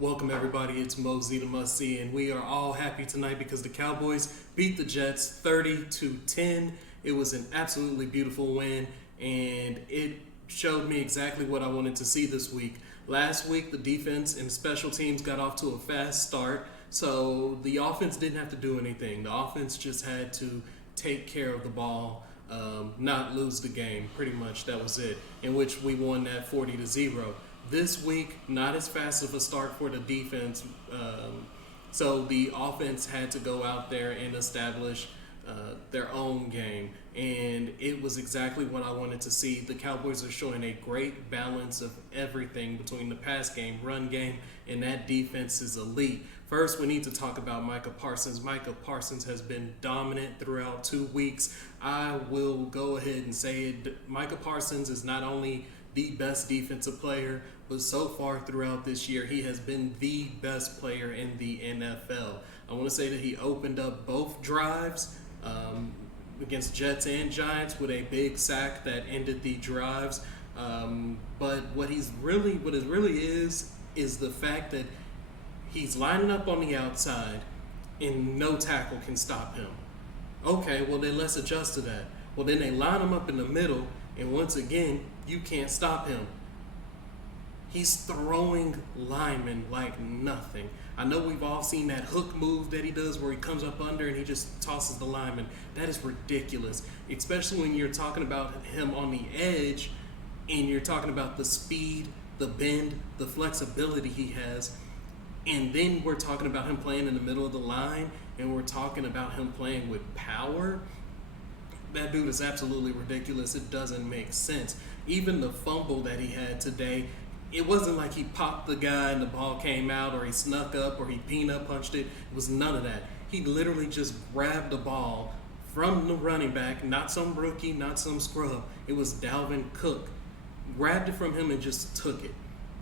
Welcome everybody, it's Mosey the Must See, and we are all happy tonight because the Cowboys beat the Jets 30-10. It was an absolutely beautiful win, and it showed me exactly what I wanted to see this week. Last week, the defense and special teams got off to a fast start, so the offense didn't have to do anything. The offense just had to take care of the ball, not lose the game. Pretty much that was it, in which we won that 40-0. This week, not as fast of a start for the defense, so the offense had to go out there and establish their own game, and it was exactly what I wanted to see. The Cowboys are showing a great balance of everything between the pass game, run game, and that defense is elite. First, we need to talk about Micah Parsons. Micah Parsons has been dominant throughout 2 weeks. I will go ahead and say it. Micah Parsons is not only the best defensive player, but so far throughout this year, he has been the best player in the NFL. I want to say that he opened up both drives against Jets and Giants with a big sack that ended the drives. But what it really is the fact that he's lining up on the outside and no tackle can stop him. Okay, well then let's adjust to that. Well, then they line him up in the middle, and once again, you can't stop him. He's throwing linemen like nothing. I know we've all seen that hook move that he does where he comes up under and he just tosses the lineman. That is ridiculous, especially when you're talking about him on the edge and you're talking about the speed, the bend, the flexibility he has. And then we're talking about him playing in the middle of the line, and we're talking about him playing with power. That dude is absolutely ridiculous. It doesn't make sense. Even the fumble that he had today, it wasn't like he popped the guy and the ball came out, or he snuck up, or he peanut punched it. It was none of that. He literally just grabbed the ball from the running back, not some rookie, not some scrub. It was Dalvin Cook. Grabbed it from him and just took it.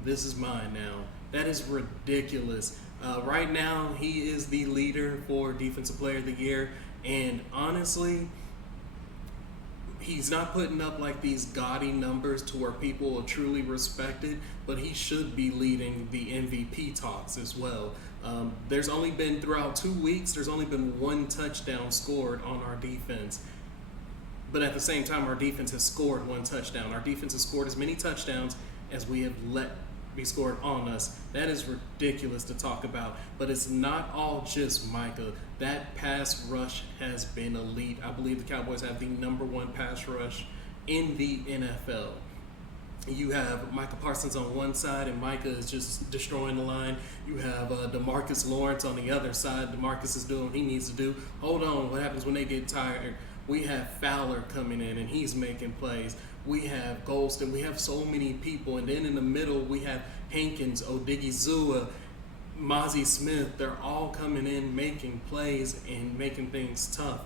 This is mine now. That is ridiculous. Right now, he is the leader for Defensive Player of the Year, and honestly, he's not putting up like these gaudy numbers to where people will truly respect it, but he should be leading the MVP talks as well. There's only been, throughout 2 weeks, there's only been one touchdown scored on our defense. But at the same time, our defense has scored one touchdown. Our defense has scored as many touchdowns as we have let be scored on us. That is ridiculous to talk about, but it's not all just Micah. That pass rush has been elite. I believe the Cowboys have the number one pass rush in the NFL. You have Micah Parsons on one side, and Micah is just destroying the line. You have DeMarcus Lawrence on the other side. DeMarcus is doing what he needs to do. Hold on, what happens when they get tired? We have Fowler coming in, and he's making plays. We have Golston. We have so many people. And then in the middle, we have Hankins, Odigizua, Mozzie Smith. They're all coming in, making plays, and making things tough.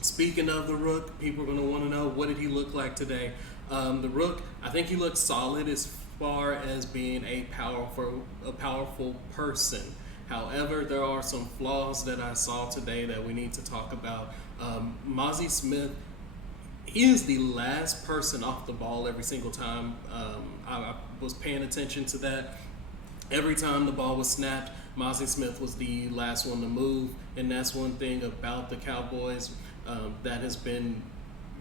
Speaking of the Rook, people are going to want to know, what did he look like today? The Rook, I think he looked solid as far as being a powerful person. However, there are some flaws that I saw today that we need to talk about. Mozzie Smith, he is the last person off the ball every single time. I was paying attention to that. Every time the ball was snapped, Mozzie Smith was the last one to move, and that's one thing about the Cowboys that has been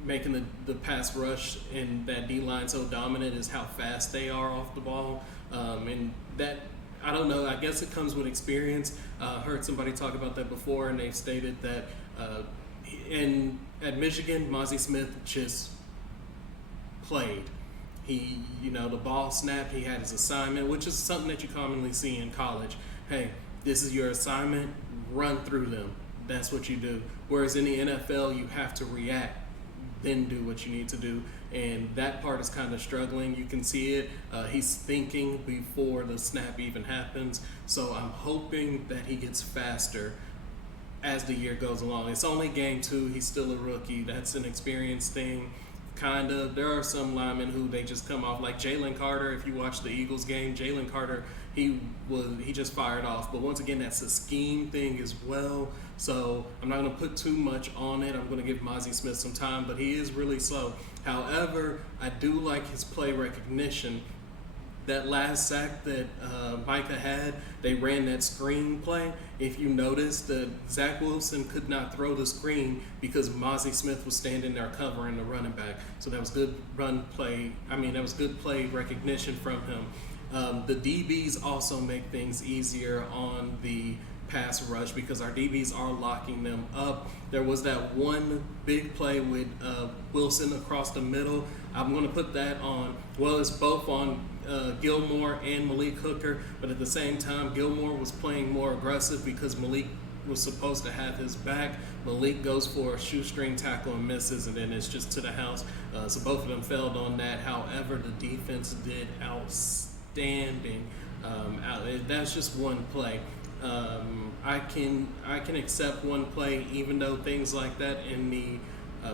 making the pass rush and that D-line so dominant is how fast they are off the ball. And that, I don't know, I guess it comes with experience. Heard somebody talk about that before, and they've stated that at Michigan, Mozzie Smith just played. He, the ball snapped, he had his assignment, which is something that you commonly see in college. Hey, this is your assignment, run through them. That's what you do. Whereas in the NFL, you have to react, then do what you need to do. And that part is kind of struggling. You can see it. He's thinking before the snap even happens. So I'm hoping that he gets faster as the year goes along. It's only game 2. He's still a rookie. That's an experience thing. Kind of. There are some linemen who they just come off, like Jalen Carter. If you watch the Eagles game, Jalen Carter, he just fired off. But once again, that's a scheme thing as well. So I'm not going to put too much on it. I'm going to give Mozzie Smith some time, but he is really slow. However, I do like his play recognition. that last sack that Micah had, they ran that screen play. If you noticed that Zach Wilson could not throw the screen because Mozzie Smith was standing there covering the running back. So that was good run play. I mean, that was good play recognition from him. The DBs also make things easier on the pass rush because our DBs are locking them up. There was that one big play with Wilson across the middle. I'm going to put that on, well, it's both on Gilmore and Malik Hooker, but at the same time, Gilmore was playing more aggressive because Malik was supposed to have his back. Malik goes for a shoestring tackle and misses, and then it's just to the house. So both of them failed on that. However, the defense did outstanding. That's just one play. I can accept one play, even though things like that in the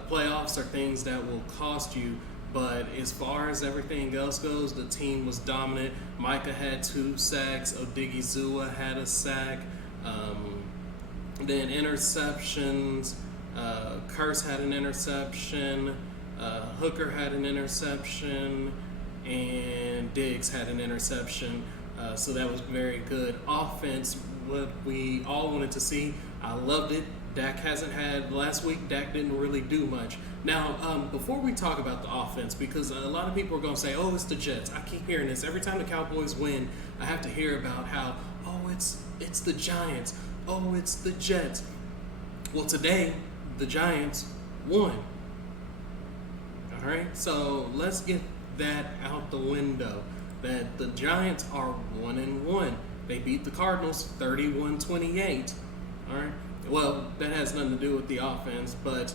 playoffs are things that will cost you. But as far as everything else goes, the team was dominant. Micah had 2 sacks. Odigizua had a sack. Then interceptions. Curse had an interception. Hooker had an interception. And Diggs had an interception. So that was very good. Offense, what we all wanted to see. I loved it. Dak hasn't had, last week Dak didn't really do much. Now, before we talk about the offense, because a lot of people are going to say, oh, it's the Jets. I keep hearing this. Every time the Cowboys win, I have to hear about how, oh, it's the Giants. Oh, it's the Jets. Well, today, the Giants won. All right, so let's get that out the window. That the Giants are 1-1. They beat the Cardinals 31-28. All right. Well, that has nothing to do with the offense, but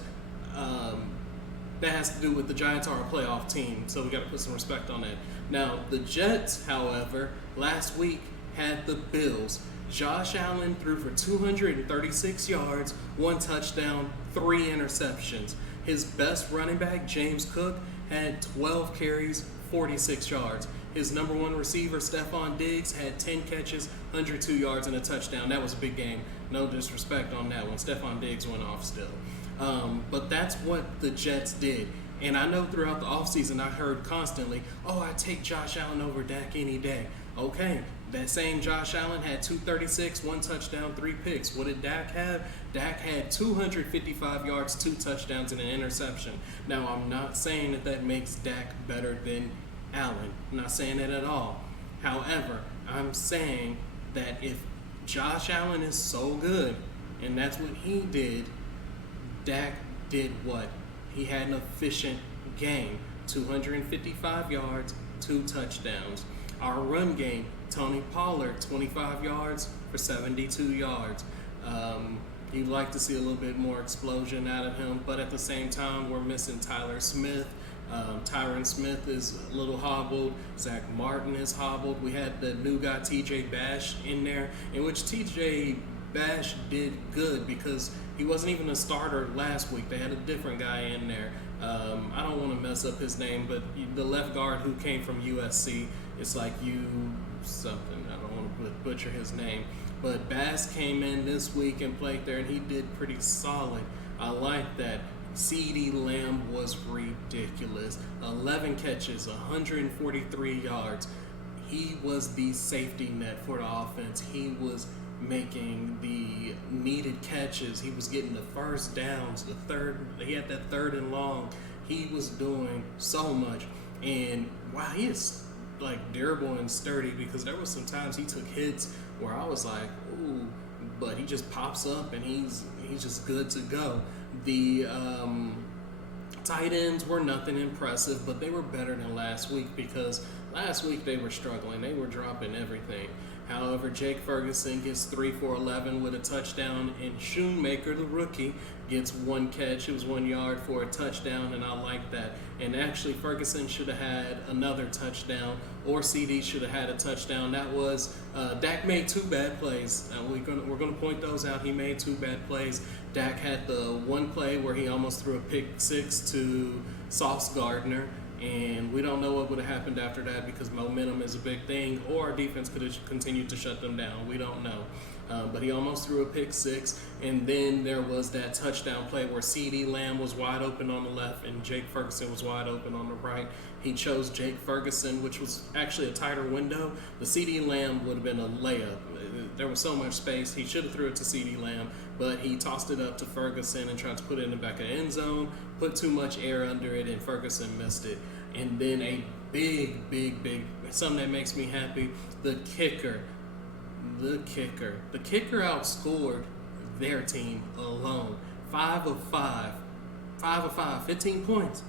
that has to do with the Giants are a playoff team, so we got to put some respect on that. Now, the Jets, however, last week had the Bills. Josh Allen threw for 236 yards, 1 touchdown, 3 interceptions. His best running back, James Cook, had 12 carries, 46 yards. His number 1 receiver, Stephon Diggs, had 10 catches, 102 yards, and a touchdown. That was a big game. No disrespect on that one. Stephon Diggs went off still. But that's what the Jets did. And I know throughout the offseason I heard constantly, oh, I take Josh Allen over Dak any day. Okay, that same Josh Allen had 236, 1 touchdown, 3 picks. What did Dak have? Dak had 255 yards, 2 touchdowns, and an interception. Now, I'm not saying that makes Dak better than Allen. I'm not saying that at all. However, I'm saying that if Josh Allen is so good, and that's what he did, Dak did what? He had an efficient game. 255 yards, 2 touchdowns. Our run game, Tony Pollard, 25 yards for 72 yards. You'd like to see a little bit more explosion out of him, but at the same time, we're missing Tyler Smith. Tyron Smith is a little hobbled. Zach Martin is hobbled. We had the new guy, TJ Bash, in there, in which TJ Bash did good because he wasn't even a starter last week. They had a different guy in there. I don't want to mess up his name, but the left guard who came from USC, it's like you something. I don't want to butcher his name. But Bass came in this week and played there, and he did pretty solid. I like that. CeeDee Lamb was ridiculous. 11 catches, 143 yards. He was the safety net for the offense. He was making the needed catches. He was getting the first downs, he had that 3rd and long. He was doing so much. And wow, he is like durable and sturdy because there was some times he took hits where I was like, ooh, but he just pops up and he's just good to go. The tight ends were nothing impressive, but they were better than last week because last week they were struggling. They were dropping everything. However, Jake Ferguson gets 3 for 11 with a touchdown, and Shoemaker, the rookie, gets 1 catch. It was 1 yard for a touchdown, and I like that. And actually, Ferguson should have had another touchdown, or CD should have had a touchdown. That was Dak made 2 bad plays. We're gonna point those out. He made 2 bad plays. Dak had the one play where he almost threw a pick 6 to Sauce Gardner. And we don't know what would have happened after that because momentum is a big thing, or our defense could have continued to shut them down. We don't know. But he almost threw a pick 6. And then there was that touchdown play where CeeDee Lamb was wide open on the left and Jake Ferguson was wide open on the right. He chose Jake Ferguson, which was actually a tighter window. The CeeDee Lamb would have been a layup. There was so much space. He should have threw it to CeeDee Lamb, but he tossed it up to Ferguson and tried to put it in the back of the end zone, put too much air under it, and Ferguson missed it. And then a big, something that makes me happy, the kicker outscored their team alone. 5 of 5, 15 points.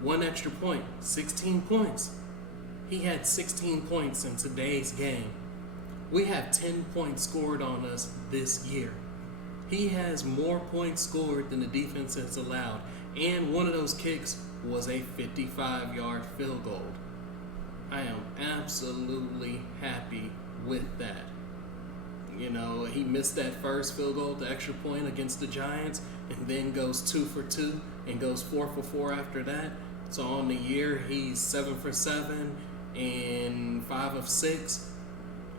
One extra point, 16 points. He had 16 points in today's game. We have 10 points scored on us this year. He has more points scored than the defense has allowed. And one of those kicks was a 55-yard field goal. I am absolutely happy with that. You know, he missed that first field goal, the extra point against the Giants, and then goes 2 for 2 and goes 4 for 4 after that. So on the year, he's 7 for 7 and 5 of 6.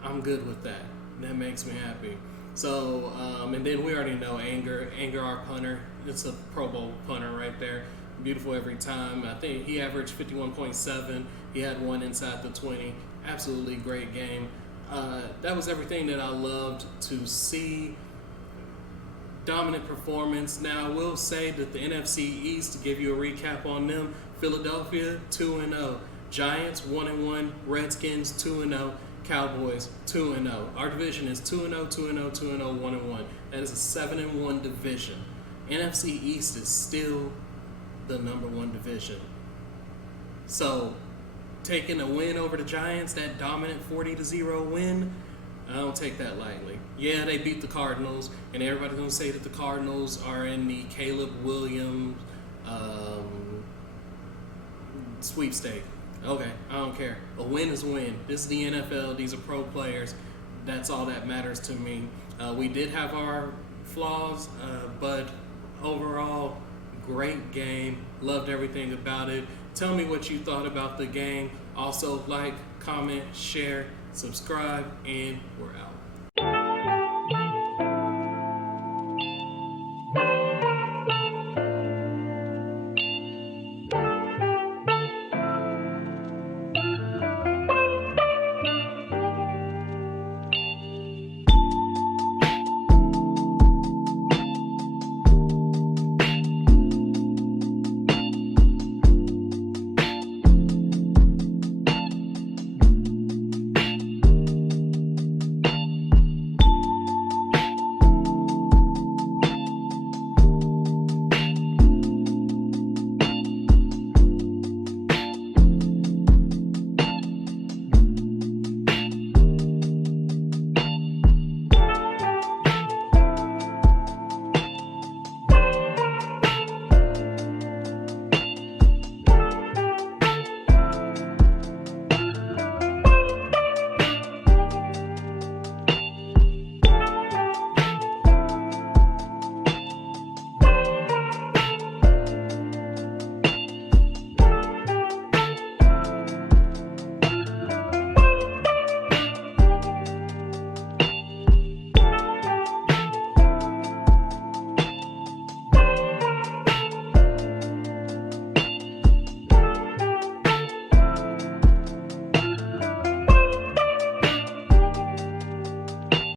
I'm good with that. That makes me happy. So, and then we already know Anger, our punter. It's a Pro Bowl punter right there. Beautiful every time. I think he averaged 51.7. He had one inside the 20. Absolutely great game. That was everything that I loved to see. Dominant performance. Now, I will say that the NFC East, to give you a recap on them, Philadelphia 2-0, Giants 1-1, Redskins 2-0, Cowboys 2-0. Our division is 2-0, 2-0, 2-0, 1-1. That is a 7-1 division. NFC East is still the number one division. So, taking a win over the Giants, that dominant 40-0 win, I don't take that lightly. Yeah, they beat the Cardinals, and everybody's going to say that the Cardinals are in the Caleb Williams sweepstake. Okay, I don't care. A win is a win. This is the NFL. These are pro players. That's all that matters to me. We did have our flaws, but overall, great game. Loved everything about it. Tell me what you thought about the game. Also, like, comment, share, subscribe, and we're out.